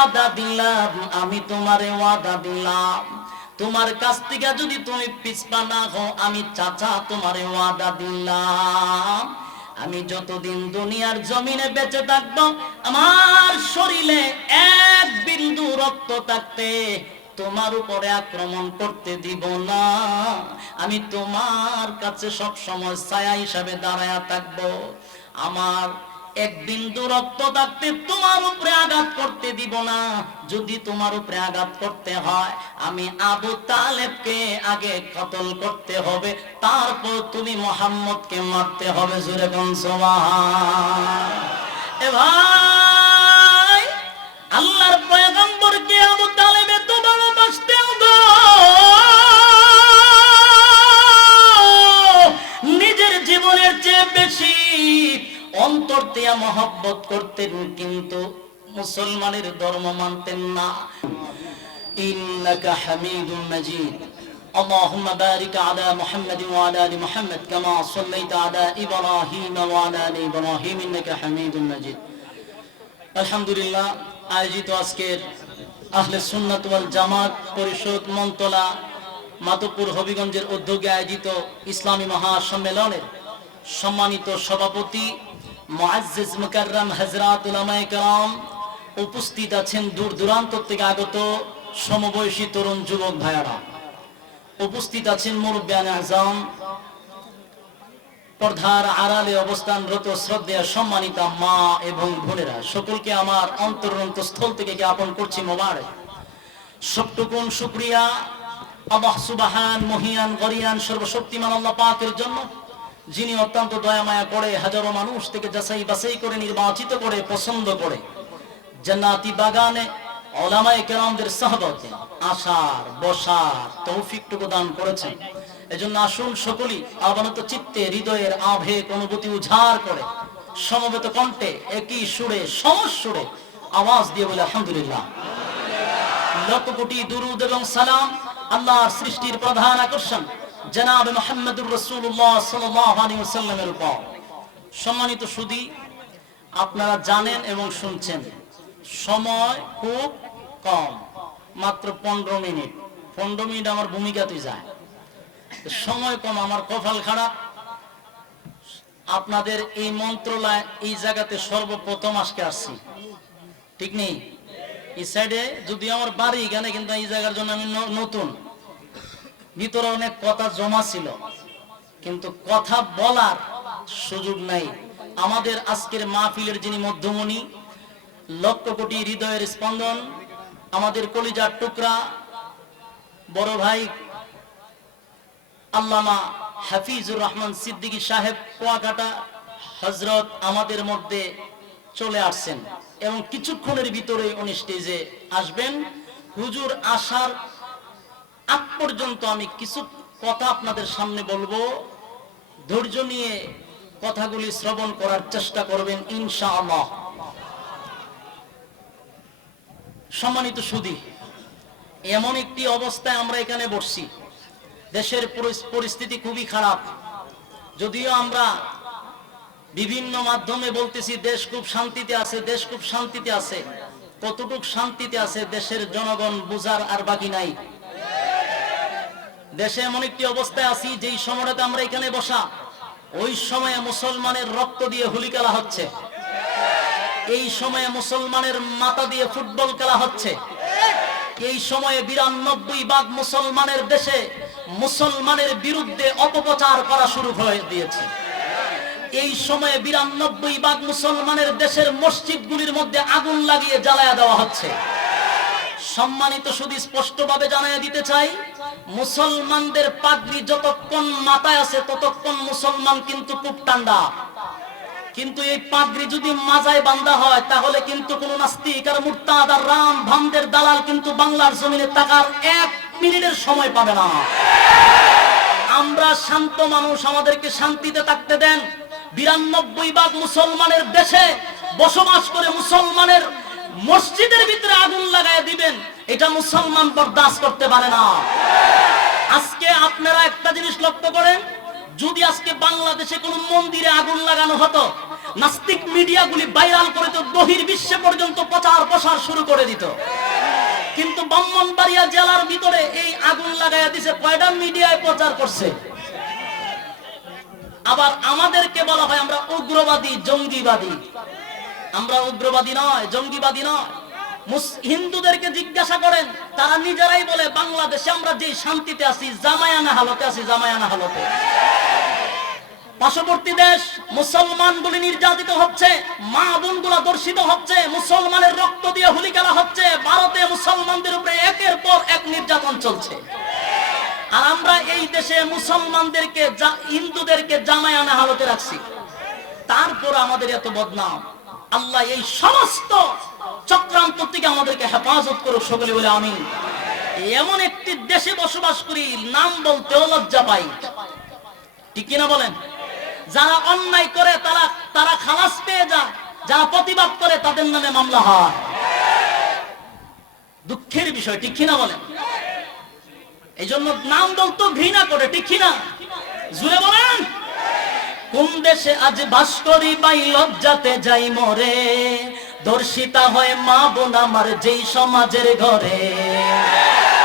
ওয়াদা দিলাম, আমি তোমারে ওয়াদা দিলাম। তোমার কাছ থেকে যদি তুমি পিছপা না হও, আমি চাচা তোমারে ওয়াদা দিলাম। আমি যতদিন দুনিয়ার জমিনে বেঁচে থাকব, আমার শরীরে এক বিন্দু রক্ত থাকতে তোমার উপরে আক্রমণ করতে দিব না। আমি তোমার কাছে সব সময় ছায়া হিসাবে দাঁড়ায়া থাকব। আমার এক বিন্দু রক্ত থাকতে তোমার উপরে দিব না। যদি তোমার উপরে আঘাত করতে হয়, আমি আবু তালেবকে আগে কতল করতে হবে, তারপর তুমি মোহাম্মদকে মারতে হবে, জুরে ভাই, আল্লাহর পয়গম্বরকে আবু নিজের জীবনের চেয়ে বেশি অন্তর দিয়া মহব্বত করতেন কিন্তু মুসলমানের ধর্ম মানতেন না ইন্নাকা হামিদুম মাজিদ اللهم بارك على محمد وعلى ال محمد كما صليت على ابراهيم وعلى ال ابراهيم انك حميد مجيد আলহামদুলিল্লাহ আয়োজিত আজকের আহলে সুন্নাত ওয়াল জামাত পরিষদ মন্তলা মাধবপুর হবিগঞ্জের উদ্যোগে আয়োজিত ইসলামী মহাসম্মেলনের সম্মানিত সভাপতি মুআজ্জিজ মুকাররম হযরত উলামায়ে কেরাম উপস্থিত আছেন দূর দূরান্ত থেকে আগত সমবয়সী তরুণ যুবক ভাইয়ারা। উপস্থিত আছেন মুরব্বিয়ান আজম, পর্দার আড়ালে অবস্থানরত শ্রদ্ধেয় সম্মানিতা মা এবং বোনেরা, সকলকে আমার অন্তরন্ত স্থল থেকে জ্ঞাপন করছি মোবারক। সবটুকুন শুক্রিয়া। আল্লাহ সুবাহান, মহিয়ান, গরিয়ান, সর্বশক্তিমান আল্লাহ পাকের জন্য, যিনি অত্যন্ত দয়া মায়া করে হাজারো মানুষ থেকে যাচাই বাছাই করে নির্বাচিত করে, পছন্দ করে। জান্নাতি বাগানে ওলামায়ে কেরামদের সহবতে আসার বসার তৌফিকটুকু দান করেছেন। এজন্য আসুন সকলেই আবানত চিত্তে হৃদয়ের আবেগ, অনুভূতি উজাড় করে সমবেত কণ্ঠে একই সুরে, সমস সুরে আওয়াজ দিয়ে বলে, আলহামদুলিল্লাহ। লক্ষ কোটি দুরুদ এবং সালাম আল্লাহর সৃষ্টির প্রধান আকর্ষণ জনাব মোহাম্মদুর রসুল্লাহ সাল্লামের উপর। সম্মানিত সুদী, আপনারা জানেন এবং শুনছেন সময় খুব কম, মাত্র পনেরো মিনিট। পনেরো মিনিট আমার ভূমিকাতে যায়। সময় কম, আমার কপাল খারাপ। আপনাদের এই মন্ত্রণালয়, এই জায়গাতে সর্বপ্রথম আজকে আসছি। ঠিক নেই? এই সাইডে যদি আমার বাড়ি, এখানে কিন্তু এই জায়গার জন্য আমি নতুন। ভিতরে অনেক কথা জমা ছিল। কিন্তু কথা বলার সুযোগ নাই। আমাদের আজকের মাহফিলের যিনি মধ্যমণি লক্ষ কোটি হৃদয়ের স্পন্দন, আমাদের কলিজার টুকরা। বড় ভাই আল্লামা হাফিজুর রহমান সিদ্দিকী সাহেব কুয়াকাটা হজরত আমাদের মধ্যে চলে আসছেন এবং কিছুক্ষণের ভিতরে উনি স্টেজে আসবেন। হুজুর আসার আগ পর্যন্ত আমি কিছু কথা আপনাদের সামনে বলব। ধৈর্য নিয়ে কথাগুলি শ্রবণ করার চেষ্টা করবেন, ইনশাআল্লাহ। সম্মানিত সুদী, এমন একটি অবস্থায় আমরা এখানে বসছি। দেশের পরিস্থিতি খুবই খারাপ। যদিও আমরা বিভিন্ন মাধ্যমে বলতেছি, দেশ খুব শান্তিতে আছে, দেশ খুব শান্তিতে আছে। কতটুক শান্তিতে আছে, দেশের জনগণ বুঝার আর বাকি নাই। দেশে এমন একটি অবস্থায় আছি, যেই সময়টাতে আমরা এখানে বসা, ওই সময়ে মুসলমানের রক্ত দিয়ে হুলি খেলা হচ্ছে। এই সময়ে মুসলমানের মাথা দিয়ে ফুটবল খেলা হচ্ছে। এই সময়ে বিরানব্বই ভাগ মুসলমানের দেশে মুসলমানের বিরুদ্ধে অপপ্রচার করা শুরু হয়ে দিয়েছে। এই সময়ে বিরানব্বই ভাগ মুসলমানের দেশের মসজিদগুলির মধ্যে আগুন লাগিয়ে জ্বালায়া দেওয়া হচ্ছে। সম্মানিত শুধু স্পষ্টভাবে জানাই দিতে চাই, মুসলমানদের পাগড়ি যতক্ষণ মাথায় আছে ততক্ষণ মুসলমান কিন্তু খুব ঠান্ডা। কিন্তু এই পাগড়ি যদি মাজায় বান্ধা হয়, তাহলে কিন্তু কোন নাস্তিক আর মুরতাদ আর রাম ভামদের দালাল কিন্তু বাংলার জমিনে টাকার এক মিনিটের সময় পাবে না। আমরা শান্ত মানুষ, আমাদেরকে শান্তিতে থাকতে দেন। বিরানব্বই ভাগ মুসলমানের দেশে বসবাস করে মুসলমানের মসজিদের ভিতরে আগুন লাগাই দিবেন, এটা মুসলমান বরদাস্ত করতে পারে না। আজকে আপনারা একটা জিনিস লক্ষ্য করেন যদি আজকে বাংলাদেশে কোন মন্দিরে আগুন লাগানো হতো, নাস্তিক মিডিয়াগুলি ভাইরাল করে তো বহির বিশ্বে পর্যন্ত প্রচার প্রসার শুরু করে দিত। কিন্তু ব্রাহ্মণবাড়িয়া জেলার ভিতরে এই আগুন লাগাইয়া দিছে কয়টা মিডিয়ায় প্রচার করছে? আবার আমাদেরকে বলা হয় আমরা উগ্রবাদী, জঙ্গিবাদী। আমরা উগ্রবাদী নয়, জঙ্গিবাদী নয়। হিন্দুদেরকে জিজ্ঞাসা করেন, তারা নিজেরাই বলে, বাংলাদেশে আমরা যে শান্তিতে আছি, জামায়ানা হালতে আছি, জামায়ানা হালতে। পার্শ্ববর্তী দেশ মুসলমানগুলি নির্যাতিত হচ্ছে, মা বোনগুলা দর্শিত হচ্ছে, মুসলমানের রক্ত দিয়ে হুলি খেলা হচ্ছে, ভারতে মুসলমানদের উপরে একের পর এক নির্যাতন চলছে। আর আমরা এই দেশে মুসলমানদেরকে হিন্দুদেরকে জামায়ানা হালতে রাখছি। তারপর আমাদের এত বদনাম। আল্লাহ এই সমস্ত চক্রান্ত থেকে আমাদেরকে হেফাজত করুক সকলে বলে আমি এমন একটি দেশে বসবাস করি, নাম বলতেও লজ্জা পাই। ঠিক কিনা বলেন? যারা অন্যায় করে, তারা তারা খালাস পেয়ে যায়। যারা প্রতিবাদ করে, তাদের নামে মামলা হয়। দুঃখের বিষয়, ঠিক কিনা বলেন? এই জন্য নাম বলতো ঘৃণা করে, ঠিক কিনা? জুড়ে বলেন? কোন দেশে আজ বাস করি বাই লজ্জাতে যাই মরে, দর্শিতা হয় মা বোন আমার, যেই সমাজের ঘরে।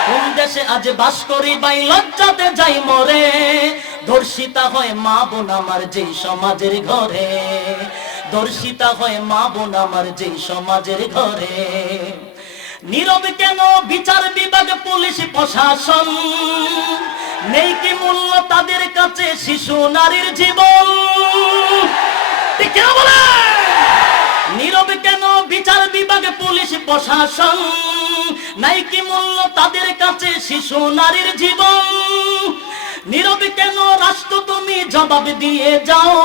কোন দেশে আজ বাস করি বাই লজ্জাতে যাই মরে। দর্শিতা হয় মা বোন আমার যেই সমাজের ঘরে। দর্শিতা হয় মা বোন আমার যেই সমাজের ঘরে। নীরব কেন? বিচার বিভাগ, পুলিশ প্রশাসন। নেই কি মূল্য তাদের কাছে শিশু নারীর জীবন? নীরব কেন? বিচার পুলিশ প্রশাসন, নাই কি মূল্য তাদের কাছে শিশু নারীর জীবন? নীরবে কেন রাষ্ট্র তুমি জবাব দিয়ে যাও?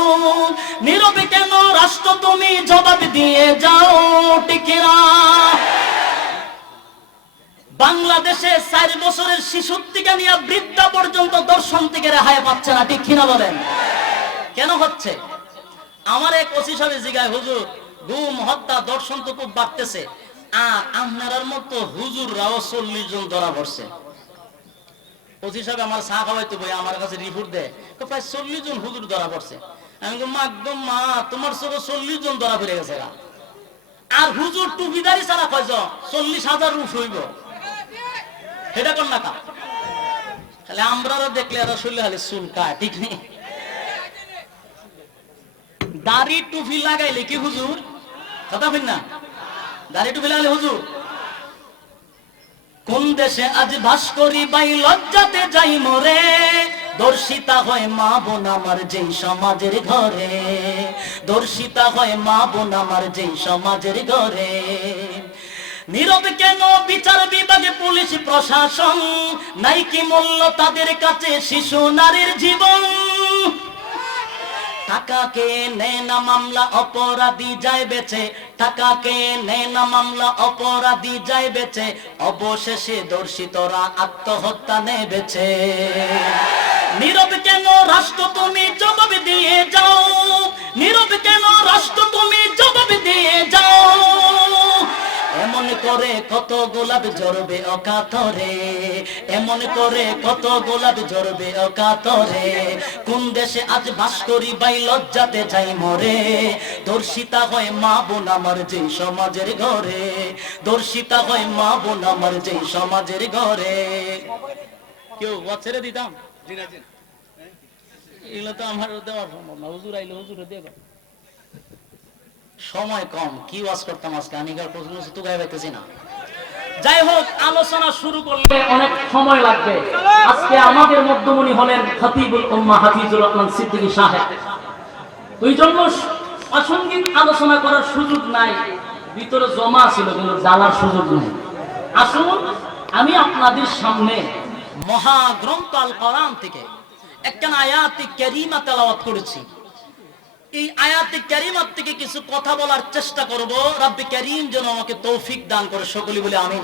নীরবে কেন রাষ্ট্র তুমি জবাব দিয়ে যাও? টিকিরা বাংলাদেশে চার বছরের শিশুর থেকে নিয়ে বৃদ্ধা পর্যন্ত দর্শন থেকে রেহাই পাচ্ছে না, ঠিক কিনা বলেন? কেন হচ্ছে? আমার এক ওসি সাহেব জিগায় হুজুর, গুম, হত্যা, দর্শন তো খুব বাড়তেছে। আর আপনার মতো হুজুররাও চল্লিশ জন ধরা পড়ছে। আমার বই, আমার কাছে রিপোর্ট দেয় প্রায় চল্লিশ জন হুজুর ধরা পড়ছে। আমি মা একদম মা, তোমার চল্লিশ জন ধরা পড়ে গেছে। আর হুজুর টুপিদারি ছাড়া কয়জন? চল্লিশ হাজার রুফ হইব। এটা কোন নাকা? তাহলে আমরা দেখলে এরা শুনলে হলে চুল কায় ঠিক নেই? দাড়ি টুপি লাগাইলে কি হুজুর? কথা না? কোন দেশে আজ ভাস করি বাই, লজ্জাতে যাই মরে। দর্শিতা হয় মা বোন আমার যেই সমাজের ঘরে। দর্শিতা হয় মা বোন আমার যেই সমাজের ঘরে। নীরব কেন? বিচার বিভাগে পুলিশ প্রশাসন। নাই কি মূল্য তাদের কাছে শিশু নারীর জীবন? টাকাকে নেয় না মামলা, অপরাধী যায় বেছে টাকাকে নেয় না মামলা, অপরাধী যায় বেছে অবশেষে দর্শিতরা আত্মহত্যা নেবেছে। নীরব কেন রাষ্ট্র তুমি জবাব দিয়ে যাও? নীরব কেন রাষ্ট্র তুমি জবাব দিয়ে যাও? করে কত গোলাপ জড়বে অকাতরে এমন করে কত গোলাপ জড়বে অকাতরে। কোন দেশে আজ বাস করি বাই লজ্জাতে যাই মরে। দর্শিতা হয় মা বোন আমার যেই সমাজের ঘরে। দর্শিতা হয় মা বোন আমার যেই সমাজের ঘরে। কেউ ছেড়ে দিতাম? এগুলো তো আমার দেওয়া সম্ভব না। হুজুর আইলে হুজুরে দেবে সময় কম, কি ওয়াজ করতাম আজকে? আমি কার প্রশ্ন তো গায়ে পাইতেছি না। যাই হোক, আলোচনা শুরু করলে অনেক সময় লাগবে। আজকে আমাদের মধ্যমণি হলেন খতিবুল উম্মাহ হাফিজুর রহমান সিদ্দিকী সাহেব। ওই জন্য প্রাসঙ্গিক আলোচনা করার সুযোগ নাই, ভিতরে জমা ছিল, কিন্তু জানার সুযোগ নেই। আসুন, আমি আপনাদের সামনে মহাগ্রন্থ আল কোরআন থেকে একটা আয়াতি কারিমা তেলাওয়াত করেছি। এই আয়াতে ক্যারিমার থেকে কিছু কথা বলার চেষ্টা করব। রাব্বি ক্যারিম যেন আমাকে তৌফিক দান করে সকলি বলে আমি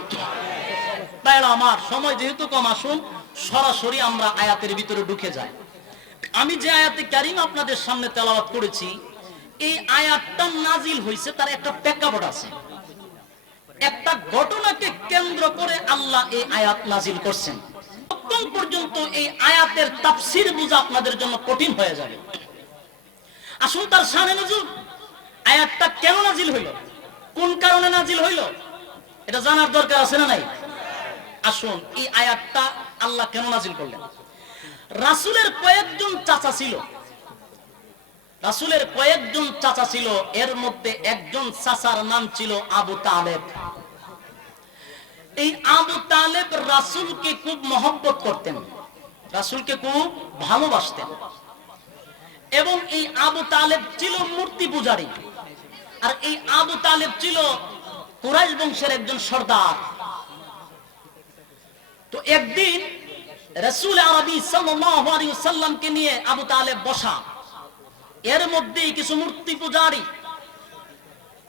তাই আমার সময় যেহেতু কম, আসুন, সরাসরি আমরা আয়াতের ভিতরে ঢুকে যাই। আমি যে আয়াতে ক্যারিম আপনাদের সামনে তেলাওয়াত করেছি, এই আয়াতটা নাজিল হয়েছে, তার একটা প্রেক্ষাপট আছে। একটা ঘটনাকে কেন্দ্র করে আল্লাহ এই আয়াত নাজিল করছেন। পর্যন্ত এই আয়াতের তাফসির বুঝা আপনাদের জন্য কঠিন হয়ে যাবে। আসুন তার সামনে নজুর। আয়াতটা কেন নাজিল হইল? কোন কারণে নাজিল হইল? এটা জানার দরকার আছে না নাই? আসুন, এই আয়াতটা আল্লাহ কেন নাজিল করলেন? রাসূলের কয়েকজন চাচা ছিল। রাসূলের কয়েকজন চাচা ছিল, এর মধ্যে একজন চাচার নাম ছিল আবু তালেব। এই আবু তালেব রাসূলকে খুব মহব্বত করতেন। রাসূলকে খুব ভালোবাসতেন। এবং এই আবু তালেব ছিল মূর্তি পূজারী। আর এই আবু তালেব ছিল কুরাইশ বংশের একজন সর্দার। তো একদিন রসুল আরবি সাল্লামকে নিয়ে আবু তালেব বসা। এর মধ্যেই কিছু মূর্তি পূজারী।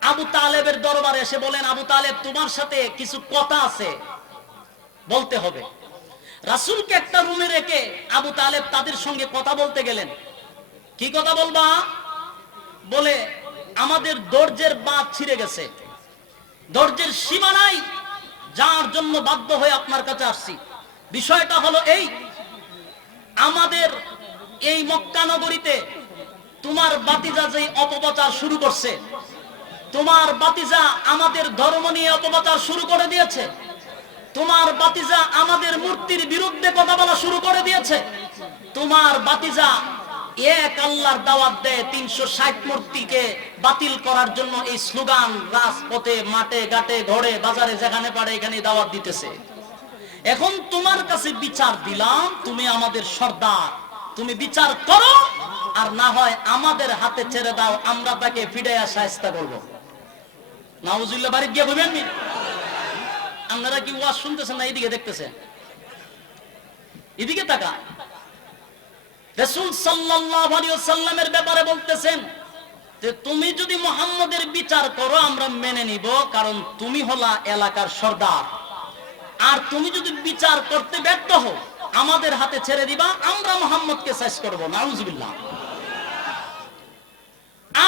আবু তালেবের দরবারে এসে বলেন, আবু তালেব, তোমার সাথে কিছু কথা আছে। বলতে হবে। রাসূলকে একটা রুমে রেখে আবু তালেব তাদের সঙ্গে কথা বলতে গেলেন। কি কথা বলবা? বলে, আমাদের দর্জের বাদ ছিঁড়ে গেছে। দর্জের সীমা নাই, যার জন্য বাধ্য হয়ে আপনার কাছে আসছি। বিষয়টা হলো এই, আমাদের এই মক্কা নগরীতে তোমার বাতিজা যে অপপ্রচার শুরু করছে, তোমার বাতিজা আমাদের ধর্ম নিয়ে অপপ্রচার শুরু করে দিয়েছে, তোমার বাতিজা আমাদের মূর্তির বিরুদ্ধে কথা বলা শুরু করে দিয়েছে, তোমার বাতিজা এক আল্লাহর দাওয়াত দেয় তিনশো ষাট মূর্তিকে বাতিল করার জন্য এই স্লোগান, রাজপথে, মাঠে, ঘাটে ঘরে বাজারে, যেখানে পারে এখানে দাওয়াত দিতেছে। এখন তোমার কাছে বিচার দিলাম, তুমি আমাদের সর্দার। তুমি বিচার করো, আর না হয় আমাদের হাতে ছেড়ে দাও, আমরা তাকে ফিডাইয়া সাহেস্তা করব। নাউজুল্লাহ বাড়ি গিয়ে বলবেন আপনারা কি ওয়াজ শুনতেছেন না? এদিকে দেখতেছেন। এদিকে তাকা রসুল ওয়াসাল্লামের ব্যাপারে বলতেছেন যে তুমি যদি মুহাম্মদের বিচার করো, আমরা মেনে নিব, কারণ তুমি হলা এলাকার সর্দার। আর তুমি যদি বিচার করতে ব্যর্থ হও, আমাদের হাতে ছেড়ে দিবা, আমরা মোহাম্মদকে শেষ করব, নাউজুবিল্লাহ।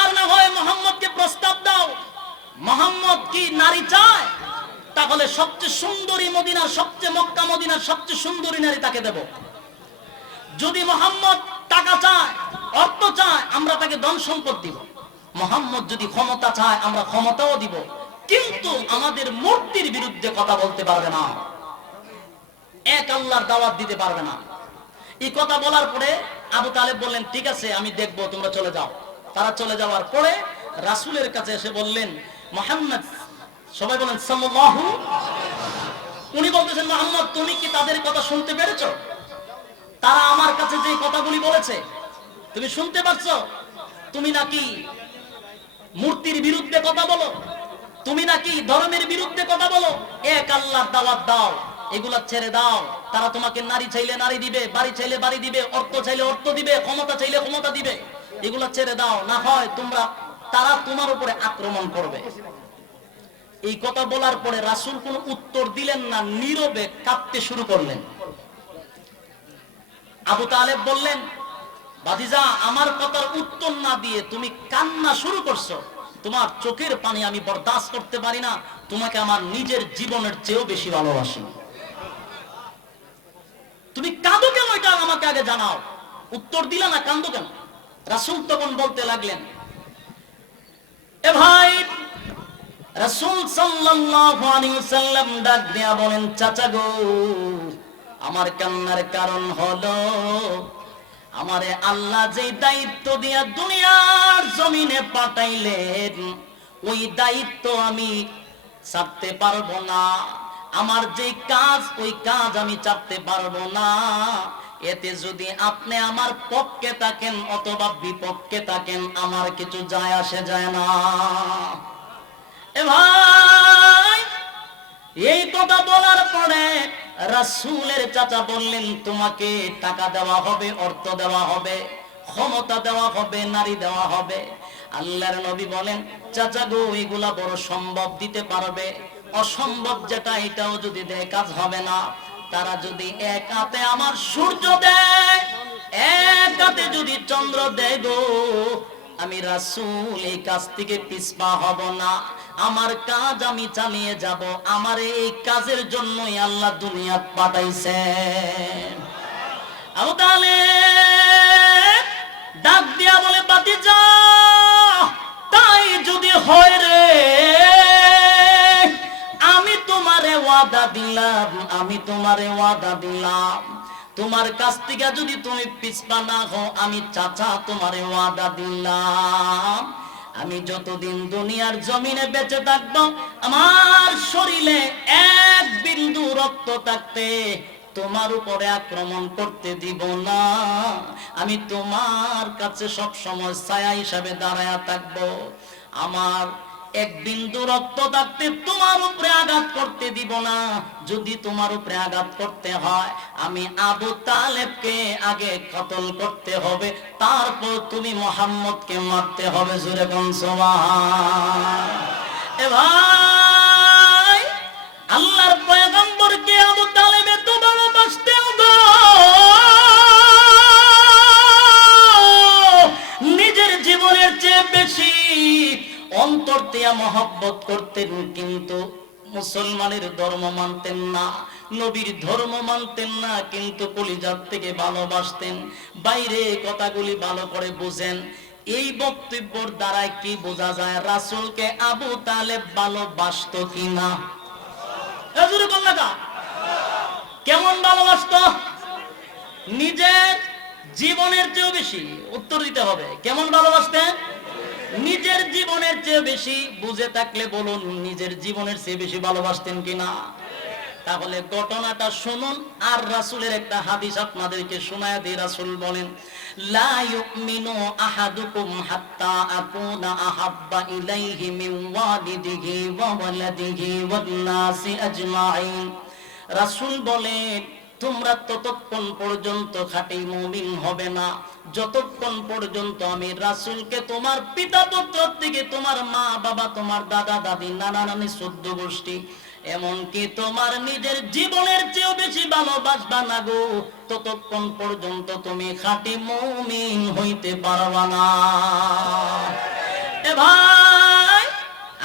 আর না হয় মোহাম্মদকে প্রস্তাব দাও, মোহাম্মদ কি নারী চায়? তাহলে সবচেয়ে সুন্দরী মদিনার, সবচেয়ে মক্কা মদিনার সবচেয়ে সুন্দরী নারী তাকে দেব। যদি মোহাম্মদ টাকা চায়, অর্থ চায়, আমরা তাকে ধন সম্পদ দিব। মোহাম্মদ যদি ক্ষমতা চায়, আমরা ক্ষমতাও দিব। কিন্তু আমাদের মূর্তির বিরুদ্ধে কথা বলতে পারবে না। এক আল্লাহর দাওয়াত দিতে পারবে না। এই কথা বলার পরে আবু তালেব বললেন, ঠিক আছে, আমি দেখব, তোমরা চলে যাও। তারা চলে যাওয়ার পরে রাসূলের কাছে এসে বললেন, মোহাম্মদ, সবাই বলেন উনি বলতেছেন, মোহাম্মদ, তুমি কি তাদের কথা শুনতে পেরেছ? তারা আমার কাছে যে কথাগুলি বলেছে, তুমি শুনতে পাচ্ছ তুমি নাকি মূর্তির বিরুদ্ধে কথা বলো? তুমি নাকি ধর্মের বিরুদ্ধে কথা বলো? এক আল্লাহর দাওয়াত দাও, এগুলা ছেড়ে দাও। তারা তোমাকে নারী চাইলে নারী দিবে, বাড়ি চাইলে বাড়ি দিবে, অর্থ চাইলে অর্থ দিবে, ক্ষমতা চাইলে ক্ষমতা দিবে। এগুলা ছেড়ে দাও, না হয় তোমরা, তারা তোমার উপরে আক্রমণ করবে। এই কথা বলার পরে রাসুল কোন উত্তর দিলেন না, নীরবে কাঁদতে শুরু করলেন। আবু তালেব বললেন বাদিজা আমার কথার উত্তর না দিয়ে তুমি কান্না শুরু করছ। তোমার চোখের পানি আমি বরদাস্ত করতে পারি না। তোমাকে আমার নিজের জীবনের চেয়েও বেশি ভালোবাসি। তুমি কাঁদো কেন এটা আমাকে আগে জানাও? উত্তর দিলে না কান্দো কেন? রাসুল তখন বলতে লাগলেন, এ ভাই, রাসূল সাল্লাল্লাহু আলাইহি ওয়াসাল্লাম ডাক দিয়া বলেন, চাচা গো আমার কান্নার কারণ হলো, আমারে আল্লাহ যে দায়িত্ব দিয়া দুনিয়ার জমিনে পাঠাইলেন, ওই দায়িত্ব আমি ছাড়তে পারব না। আমার যে কাজ, ওই কাজ আমি চাপতে পারব না। এতে যদি আপনি আমার পক্ষে থাকেন অথবা বিপক্ষে থাকেন, আমার কিছু যায় আসে যায় না। এ ভাই, এই কথা বলার পরে রাসূলের চাচা বললেন, তোমাকে টাকা দেওয়া হবে, অর্থ দেওয়া হবে, ক্ষমতা দেওয়া হবে, নারী দেওয়া হবে। আল্লাহর নবী বলেন, চাচা গো, এগুলা বড় সম্ভব দিতে পারবে। অসম্ভব যেটা, এটাও যদি দেয়, কাজ হবে না। তারা যদি এক হাতে আমার সূর্য দেয়, এক হাতে যদি চন্দ্র দেয় গো, আমি রাসূল এই কাজ থেকে পিসপা হব না। আমার কাজ আমি চালিয়ে যাব, আমার এই কাজের জন্যই আল্লাহ দুনিয়া পাঠাইছে তাহলে ডাক দিয়া বলে পাতি যা তাই যদি হয় রে, আমি তোমারে ওয়াদা দিলাম, আমি তোমারে ওয়াদা দিলাম। তোমার কাছ থেকে যদি তুমি পিছপা না হো আমি চাচা তোমারে ওয়াদা দিলাম। আমি যতদিন দুনিয়ার জমিনে বেঁচে থাকব, আমার শরীরে এক বিন্দু রক্ত থাকতে তোমার উপরে আক্রমণ করতে দিব না। আমি তোমার কাছে সব সময় ছায়া হিসাবে দাঁড়ায়া থাকব। আমার এক বিন্দু রক্ত থাকতে তোমার উপরে আঘাত করতে দিব না। যদি তোমার উপরে আঘাত করতে হয়, আমি আবু তালেবকে আগে কতল করতে হবে, তারপর তুমি মোহাম্মদকে মারতে হবে, জুরে ভাই, আল্লাহর পয়গম্বরকে আবু তালেবে তো ভালোবাসতে নিজের জীবনের চেয়ে বেশি অন্তর দিয়া মহব্বত করতেন, কিন্তু মুসলমানের ধর্ম মানতেন না, নবীর ধর্ম মানতেন না, কিন্তু কলিজার থেকে ভালোবাসতেন। বাইরে কথাগুলি ভালো করে বুঝেন। এই বক্তব্যর দ্বারাই কি বোঝা যায়, রাসূলকে আবু তালেব ভালোবাসত কিনা? কেমন ভালোবাসত? নিজের জীবনের চেয়েও বেশি। উত্তর দিতে হবে, কেমন ভালোবাসতেন? নিজের জীবনের চেয়ে বেশি বুঝে থাকলে বলুন, নিজের জীবনের চেয়ে বেশি ভালোবাসতেন কিনা? তাহলে ঘটনাটা শুনুন, আর রাসূলের একটা হাদিস আপনাদেরকে শোনায় দিয়ে রাসূল বলেন রাসূল বলেন তোমরা ততক্ষণ পর্যন্ত খাঁটি মুমিন হবে না। যতক্ষণ পর্যন্ত আমি রাসূলকে তোমার পিতা পুত্র থেকে তোমার মা বাবা তোমার দাদা, দাদি, নানা নানি চোদ্দ গোষ্ঠী, এমনকি তোমার নিজের জীবনের চেয়েও বেশি ভালোবাসবা না গো, ততক্ষণ পর্যন্ত তুমি খাঁটি মুমিন হইতে পারবা না। এ ভাই,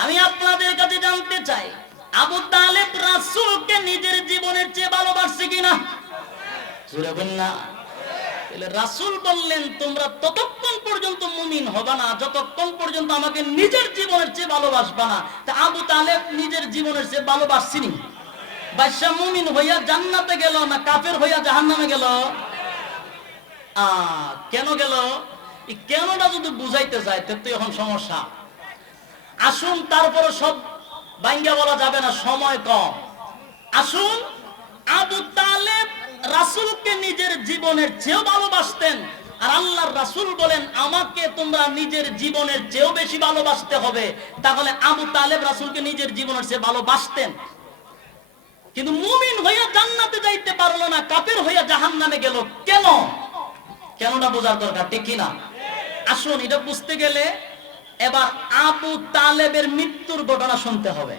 আমি আপনাদের কাছে জানতে চাই আবু তালেব রাসূলকে নিজের জীবনের চেয়ে ভালোবাসছে কিনা? সুরে না। তাহলে রাসূল বললেন, তোমরা ততক্ষণ পর্যন্ত মুমিন হবে না, যতক্ষণ পর্যন্ত আমাকে নিজের জীবনের চেয়ে ভালোবাসবা না। তা আবু তালেব নিজের জীবনের চেয়ে ভালোবাসছিনি। বাদশা মুমিন হইয়া জান্নাতে গেল না কাফের হইয়া জাহান্নামে গেল? আ, কেন গেল? এই কেনটা যদি বুঝাইতে যায় তো এখন সমস্যা। আসুন, তারপরে সব বাইঙ্গা বলা যাবে না, সময় কম। আসুন, আবু তালেব রাসূলকে নিজের জীবনের চেয়েও ভালোবাসতেন, আর আল্লাহর রাসূল বলেন, আমাকে তোমরা নিজের জীবনের চেয়েও বেশি ভালোবাসতে হবে। তাহলে আবু তালেব রাসূলকে নিজের জীবনের চেয়ে ভালোবাসতেন। কিন্তু মুমিন হইয়া জান্নাতে যাইতে পারল না, কাফের হইয়া জাহান্নামে গেল। কেন? কেনটা বোঝার দরকার, ঠিক কিনা? আসুন, এটা বুঝতে গেলে এবার আবু তালেবের মৃত্যুর ঘটনা শুনতে হবে।